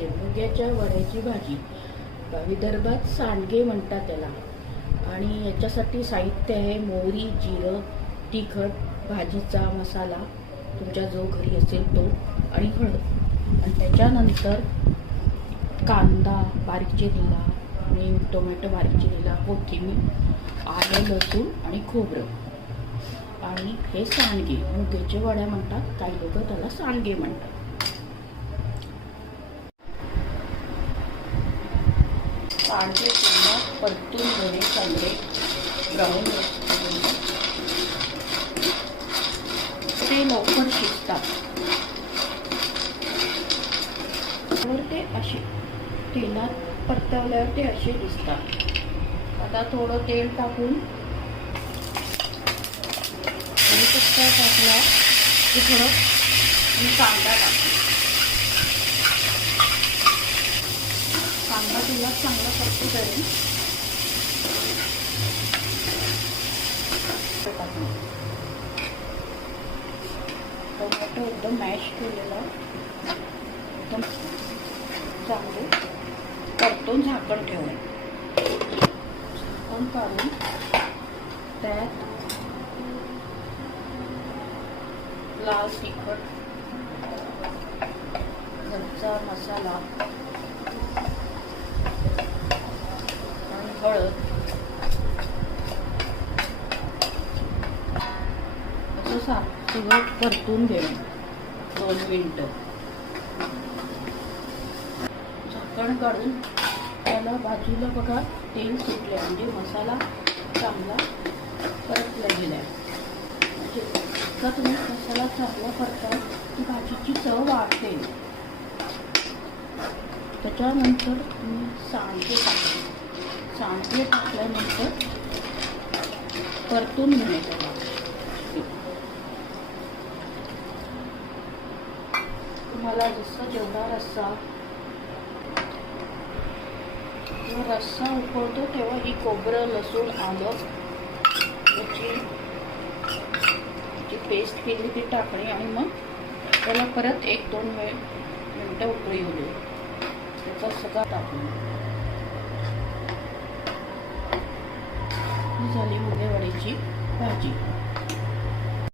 बनवते मुग्याच्या वड्याची भाजी. विदर्भात सांडगे म्हणतात त्याला. आणि याच्यासाठी साहित्य आहे मोहरी, जिरं, तिखट, भाजीचा मसाला तुमच्या जो घरी असेल तो, आणि हळद. आणि त्याच्यानंतर कांदा बारीक चिरलेला आणि टोमॅटो बारीक चिरलेला, कोथिंबीर, आलं, लसूण आणि खोबरं. आणि हे सांडगे मुग्याचे वड्या म्हणतात, काही लोक त्याला सांडगे म्हणतात. सांडगे पुन्हा परतून घेणे चांगले ब्राऊन ते लवकर शिजतात. ते असे तेलात परतवल्यावर ते असे दिसतात. आता थोडं तेल टाकून टाकला की थोडं मी कांदा टाकतो. कांदा तुला चांगला परतू करेन. टोमॅटो एकदम मॅश केलेला एकदम चांगले परतून झाकण ठेवून झाकण काढून त्यात लाल तिखट, घरचा मसाला आणि हळद असं सगळं परतून घेऊन 2 मिनिटं झाकण काढून त्याला बाजूला बघा तेल सुटले, म्हणजे मसाला चांगला परतला गेला. म्हणजे जर तुम्ही मसाला चांगला परता ती भाजीची चव वाढते. त्याच्यानंतर तुम्ही सांडगे टाकले. सांडगे टाकल्यानंतर परतून घेणे त्याला. तुम्हाला जसं जेवढा रस्सा उकळतो तेव्हा ही खोबरं, लसूण, आलं याची पेस्ट केली ती टाकणी आणि मग त्याला परत 1-2 मिनटं उकळी येऊ दे. त्याचा सगळा टाकून झाली मुगे वड्याची भाजी.